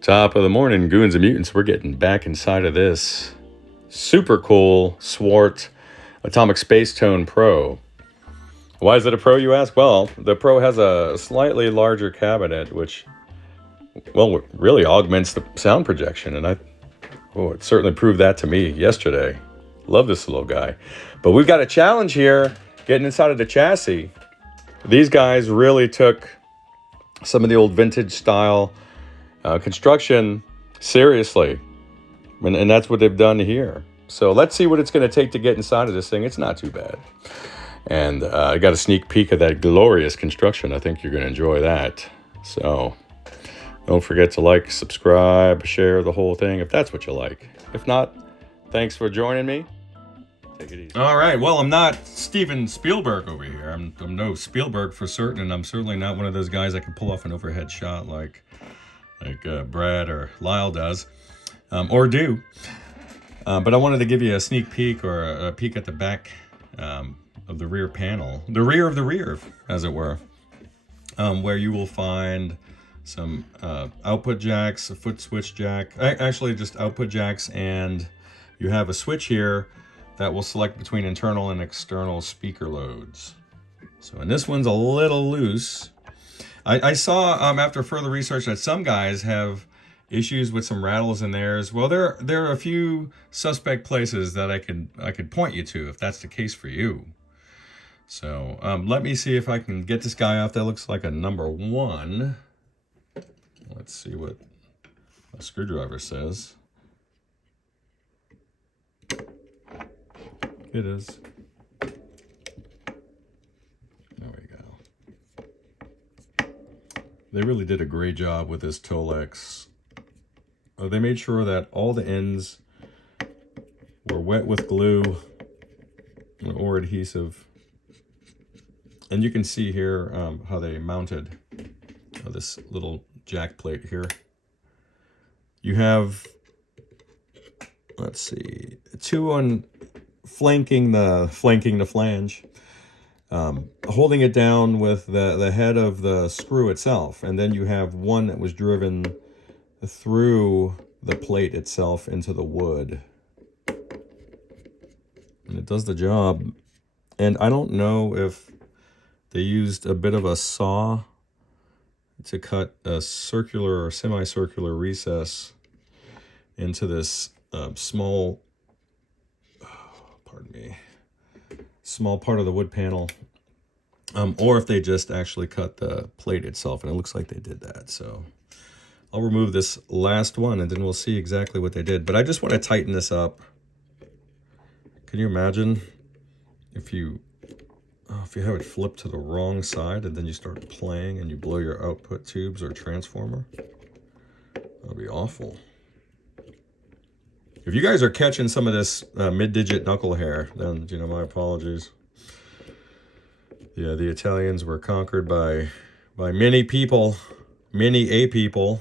Top of the morning, goons and mutants. We're getting back inside of this super cool Swart Atomic Space Tone Pro. Why is it a Pro, you ask? Well, the Pro has a slightly larger cabinet, which, well, really augments the sound projection. And it certainly proved that to me yesterday. Love this little guy. But we've got a challenge here getting inside of the chassis. These guys really took some of the old vintage style construction seriously, and that's what they've done here. So let's see what it's going to take to get inside of this thing. It's not too bad, and I got a sneak peek of that glorious construction. I think you're going to enjoy that. So don't forget to like, subscribe, share the whole thing if that's what you like. If not, thanks for joining me. Take it easy. All right, well, I'm not Steven Spielberg over here. I'm no Spielberg for certain, and I'm certainly not one of those guys that can pull off an overhead shot like Brad or Lyle does, or do. But I wanted to give you a sneak peek, or a peek at the back of the rear panel, the rear of the rear, as it were, where you will find some output jacks, a foot switch jack, actually just output jacks, and you have a switch here that will select between internal and external speaker loads. So, and this one's a little loose. I saw after further research that some guys have issues with some rattles in theirs. Well, there are a few suspect places that I could point you to if that's the case for you. So let me see if I can get this guy off. That looks like a number 1. Let's see what a screwdriver says. It is. There we go. They really did a great job with this Tolex. They made sure that all the ends were wet with glue or adhesive. And you can see here how they mounted this little jack plate here. You have, let's see, 2 on flanking the flange. Holding it down with the head of the screw itself, and then you have one that was driven through the plate itself into the wood, and it does the job. And I don't know if they used a bit of a saw to cut a circular or semicircular recess into this small part of the wood panel, or if they just actually cut the plate itself, and it looks like they did that. So I'll remove this last one, and then we'll see exactly what they did. But I just want to tighten this up. Can you imagine if you have it flipped to the wrong side, and then you start playing and you blow your output tubes or transformer? That'll be awful. If you guys are catching some of this mid-digit knuckle hair, then, my apologies. Yeah, the Italians were conquered by many people, many people.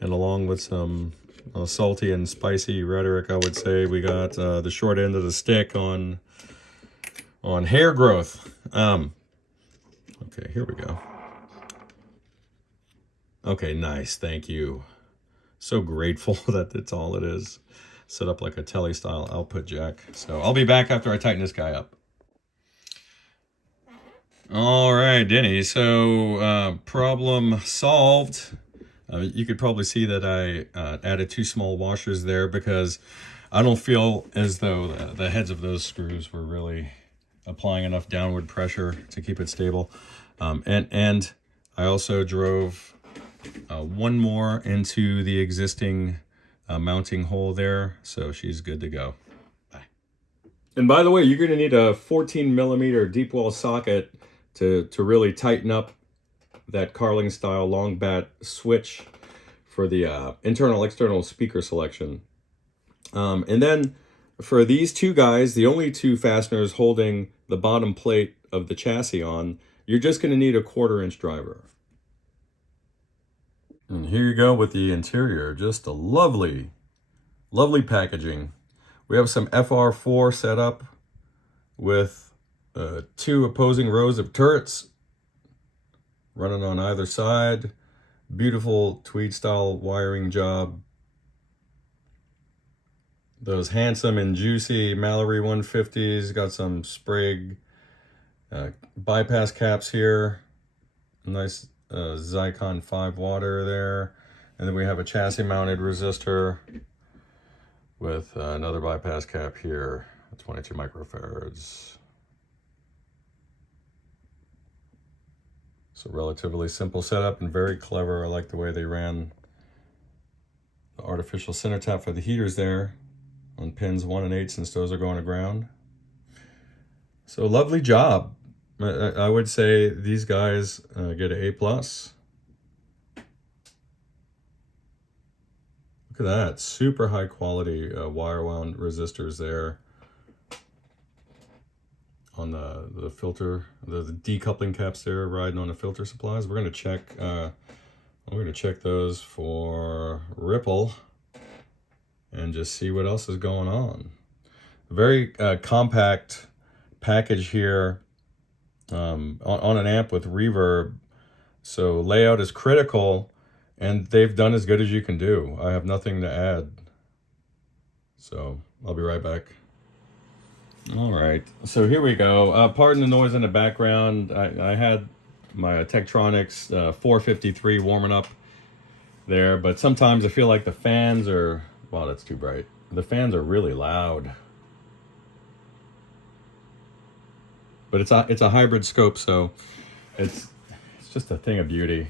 And along with some salty and spicy rhetoric, I would say we got the short end of the stick on hair growth. Okay, here we go. Okay, nice, thank you. So grateful that that's all it is. Set up like a telly style output jack. So I'll be back after I tighten this guy up. All right, Denny. So problem solved. You could probably see that I added 2 small washers there because I don't feel as though the heads of those screws were really applying enough downward pressure to keep it stable. And I also drove 1 more into the existing mounting hole there, so she's good to go. Bye. And by the way, you're going to need a 14mm deep wall socket to really tighten up that Carling style long bat switch for the internal external speaker selection. And then for these 2 guys, the only 2 fasteners holding the bottom plate of the chassis on, you're just going to need a 1/4-inch driver. And here you go with the interior. Just a lovely, lovely packaging. We have some FR4 set up with 2 opposing rows of turrets running on either side. Beautiful tweed style wiring job. Those handsome and juicy Mallory 150s. Got some Sprague bypass caps here. Nice Zycon 5 water there. And then we have a chassis mounted resistor with another bypass cap here, 22 microfarads. So relatively simple setup and very clever. I like the way they ran the artificial center tap for the heaters there on pins 1 and 8 since those are going to ground. So lovely job. I would say these guys get an A+. Look at that, super high quality wire wound resistors there on the filter, the decoupling caps there riding on the filter supplies. We're gonna check those for ripple and just see what else is going on. Very compact package here on an amp with reverb. So layout is critical, and they've done as good as you can do. I have nothing to add. So I'll be right back. All right, so here we go. Pardon the noise in the background. I had my Tektronix 453 warming up there, but sometimes I feel like the fans are, wow, that's too bright. The fans are really loud. But it's a hybrid scope, so it's just a thing of beauty.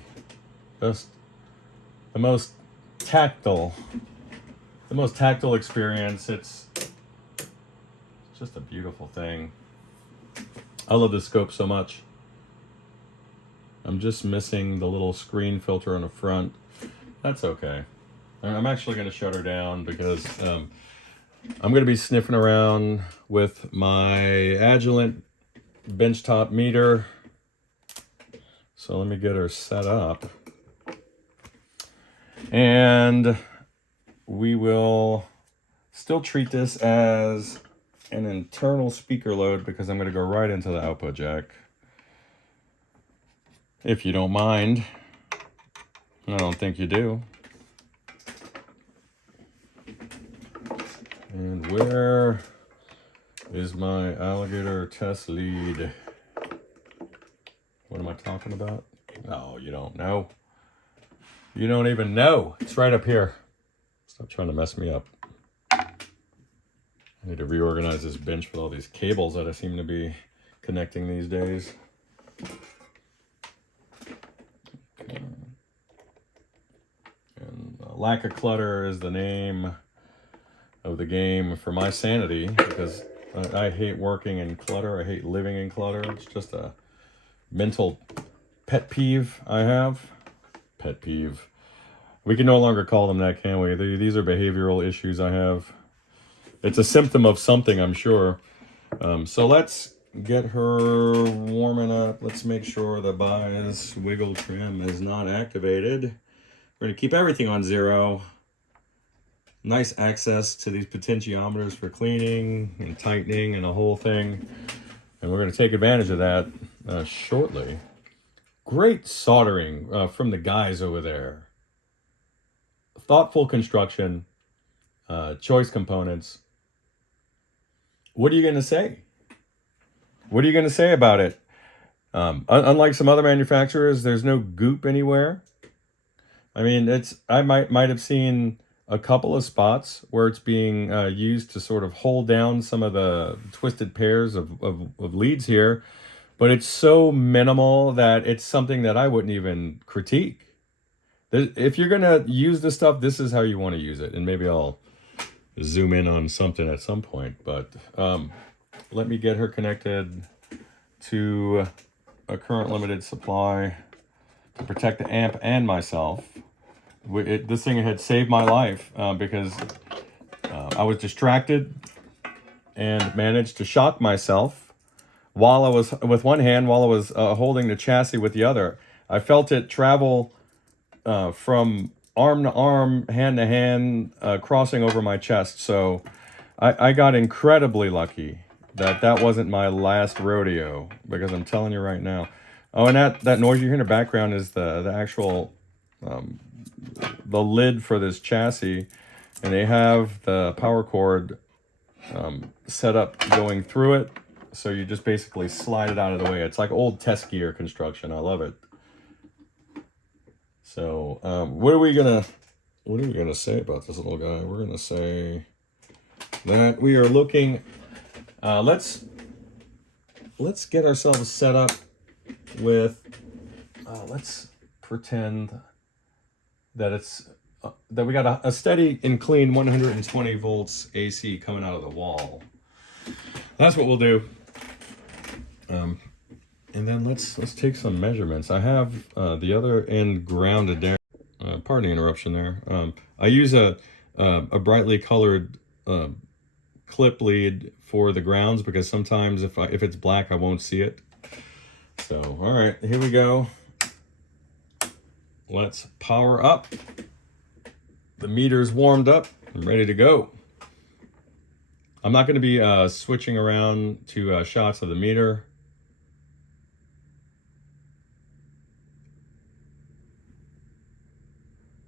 Just the most tactile experience. It's just a beautiful thing. I love this scope so much. I'm just missing the little screen filter on the front. That's okay. I'm actually going to shut her down because I'm going to be sniffing around with my Agilent benchtop meter. So let me get her set up. And we will still treat this as an internal speaker load because I'm going to go right into the output jack. If you don't mind. I don't think you do. And where is my alligator test lead? What am I talking about? Oh, you don't know. You don't even know. It's right up here. Stop trying to mess me up. I need to reorganize this bench with all these cables that I seem to be connecting these days. Okay. And lack of clutter is the name of the game for my sanity, because I hate working in clutter. I hate living in clutter. It's just a mental pet peeve I have. Pet peeve. We can no longer call them that, can we? These are behavioral issues I have. It's a symptom of something, I'm sure. So let's get her warming up. Let's make sure the bias wiggle trim is not activated. We're going to keep everything on 0. Nice access to these potentiometers for cleaning and tightening and the whole thing. And we're going to take advantage of that shortly. Great soldering from the guys over there. Thoughtful construction, choice components. What are you going to say? What are you going to say about it? Unlike some other manufacturers, there's no goop anywhere. I mean, I might have seen a couple of spots where it's being used to sort of hold down some of the twisted pairs of leads here, but it's so minimal that it's something that I wouldn't even critique. If you're going to use this stuff, this is how you want to use it. And maybe I'll zoom in on something at some point, but let me get her connected to a current limited supply to protect the amp and myself. This thing had saved my life because I was distracted and managed to shock myself while I was with one hand while I was holding the chassis with the other. I felt it travel from arm to arm, hand to hand, crossing over my chest. So I got incredibly lucky that wasn't my last rodeo, because I'm telling you right now. Oh, and that noise you hear in the background is the actual the lid for this chassis, and they have the power cord set up going through it. So you just basically slide it out of the way. It's like old test gear construction. I love it. So what are we gonna say about this little guy? We're gonna say that we are looking. Let's get ourselves set up with. Let's pretend that it's that we got a steady and clean 120 volts AC coming out of the wall. That's what we'll do. And then let's take some measurements. I have the other end grounded there. Pardon the interruption there. I use a brightly colored clip lead for the grounds because sometimes if it's black I won't see it. So all right, here we go. Let's power up. The meter's warmed up. I'm ready to go. I'm not going to be switching around to shots of the meter.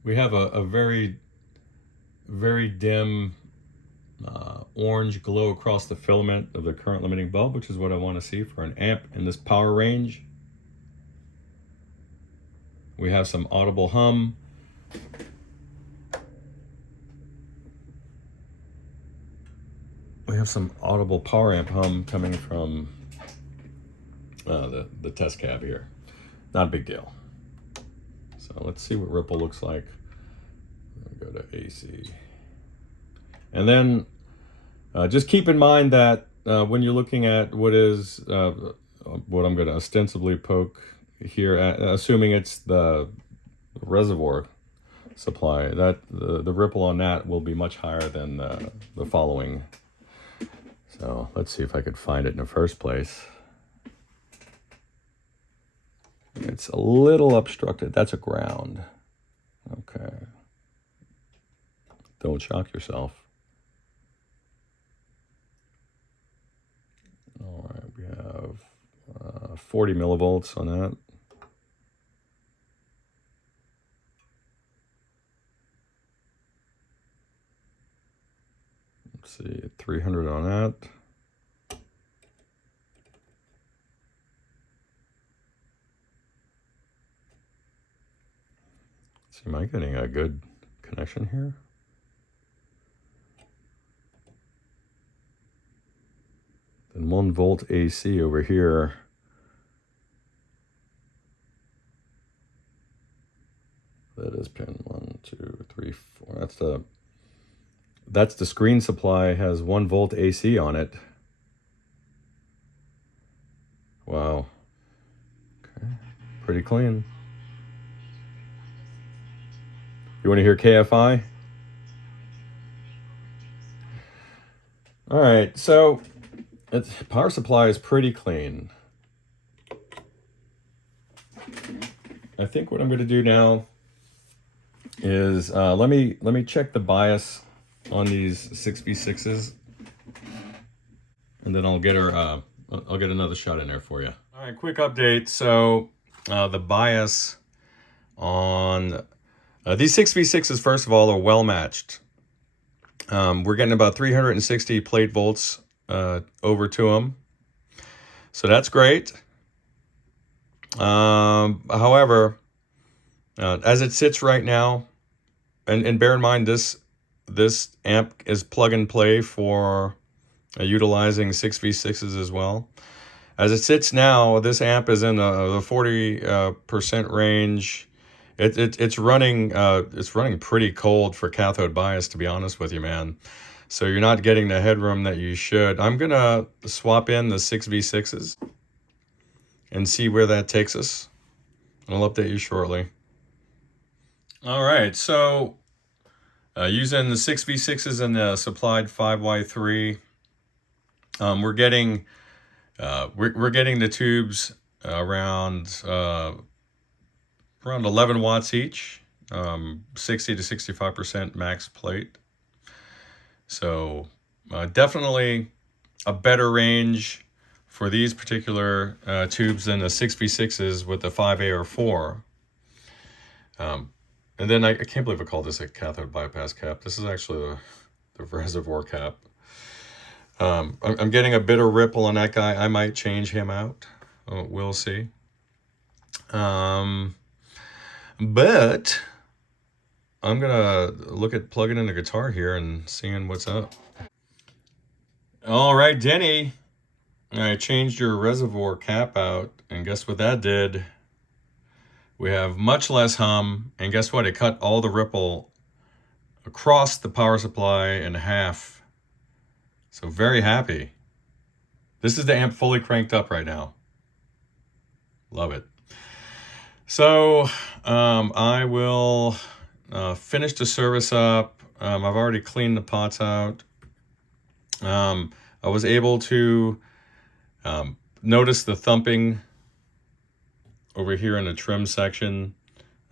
We have a very, very dim orange glow across the filament of the current limiting bulb, which is what I want to see for an amp in this power range. We have some audible hum. We have some audible power amp hum coming from the test cab here. Not a big deal. So let's see what ripple looks like. Go to AC. And then just keep in mind that when you're looking at what I'm going to ostensibly poke here, assuming it's the reservoir supply, that the ripple on that will be much higher than the following. So let's see if I could find it in the first place. It's a little obstructed. That's a ground. Okay. Don't shock yourself. All right, we have 40 millivolts on that. Let's see, 300 on that. See, am I getting a good connection here? Then 1 volt AC over here. That is pin 1, 2, 3, 4. That's the screen supply, has 1 volt AC on it. Wow. Okay, pretty clean. You want to hear KFI? All right, so power supply is pretty clean. I think what I'm going to do now is let me check the bias on these 6v6s, and then I'll get another shot in there for you. All right, quick update. So the bias on these 6v6s, first of all, are well matched. We're getting about 360 plate volts over to them, so that's great. However, as it sits right now, and bear in mind this amp is plug and play for utilizing 6v6s as well. As it sits now, this amp is in the 40% range. It's running pretty cold for cathode bias, to be honest with you, man. So you're not getting the headroom that you should. I'm gonna swap in the 6v6s and see where that takes us. I'll update you shortly. All right, so using the 6v6s and the supplied 5Y3, we're getting the tubes around 11 watts each, 60 to 65% max plate. So definitely a better range for these particular tubes than the 6v6s with the 5A or 4. And then I can't believe I called this a cathode bypass cap. This is actually the reservoir cap. I'm getting a bit of ripple on that guy. I might change him out. We'll see. But I'm gonna look at plugging in the guitar here and seeing what's up. All right, Denny. I changed your reservoir cap out, and guess what that did? We have much less hum, and guess what? It cut all the ripple across the power supply in half. So very happy. This is the amp fully cranked up right now. Love it. So I will finish the service up. I've already cleaned the pots out. I was able to notice the thumping over here in the trim section.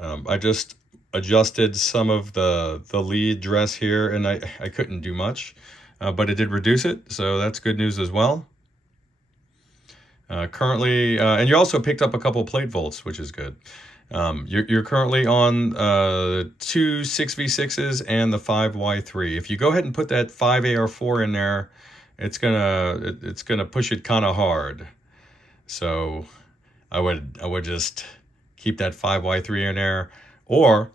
I just adjusted some of the lead dress here, and I couldn't do much, but it did reduce it, so that's good news as well. Currently, and you also picked up a couple plate volts, which is good. You're currently on 2 6v6s and the 5Y3. If you go ahead and put that 5AR4 in there, it's gonna push it kind of hard. So I would just keep that 5Y3 in there, or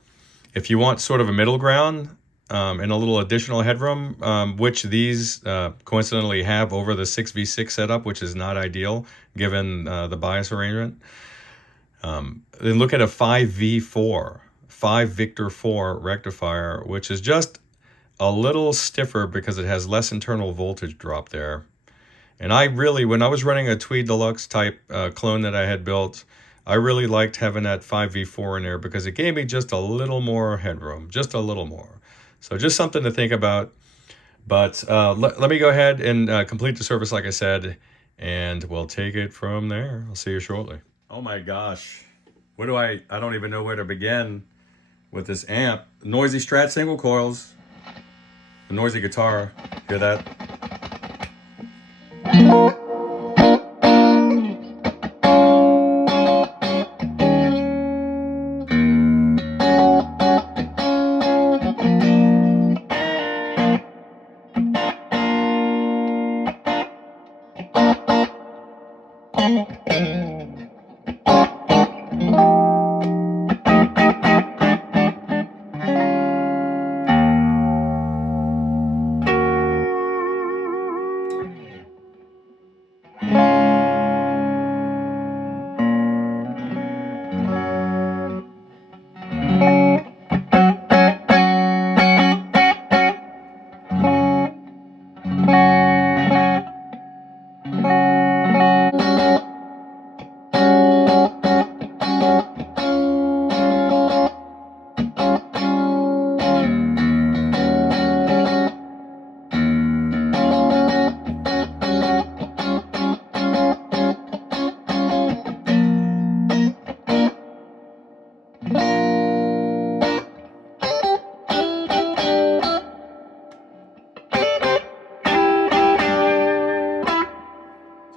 if you want sort of a middle ground and a little additional headroom, which these coincidentally have over the 6v6 setup, which is not ideal given the bias arrangement. Then look at a 5V4, 5 Victor 4 rectifier, which is just a little stiffer because it has less internal voltage drop there. And I really, when I was running a Tweed Deluxe type clone that I had built, I really liked having that 5V4 in there because it gave me just a little more headroom, just a little more. So just something to think about. But let me go ahead and complete the service like I said, and we'll take it from there. I'll see you shortly. Oh my gosh. I don't even know where to begin with this amp. Noisy Strat single coils. The noisy guitar. Hear that?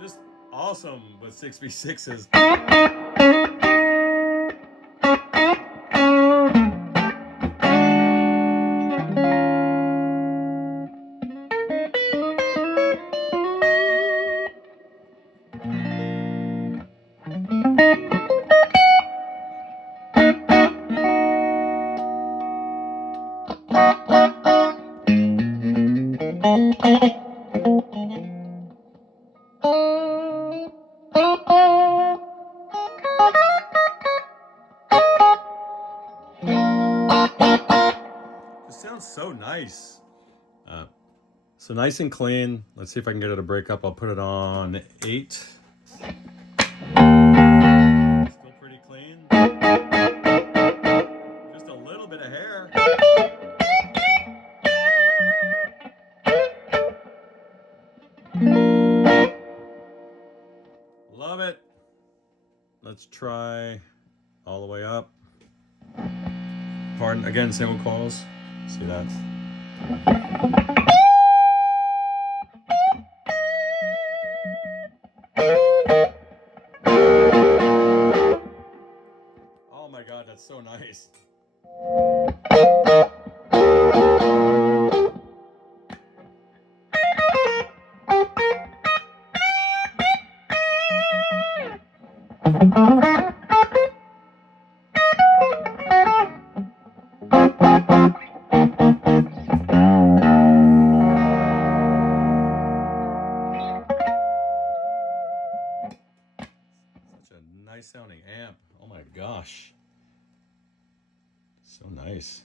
Just awesome with 6v6s. It sounds so nice. So nice and clean. Let's see if I can get it to break up. I'll put it on 8. Still pretty clean. Just a little bit of hair. Love it. Let's try all the way up. Pardon, again, single coils. See that? Oh my God, that's so nice. Such a nice sounding amp. Oh my gosh. So nice.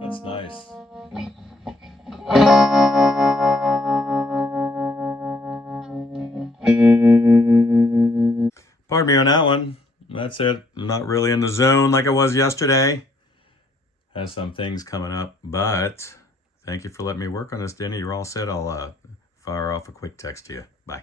That's nice. Pardon me on that one. That's it. I'm not really in the zone like I was yesterday. Has some things coming up, but thank you for letting me work on this, Denny. You're all set. I'll fire off a quick text to you. Bye.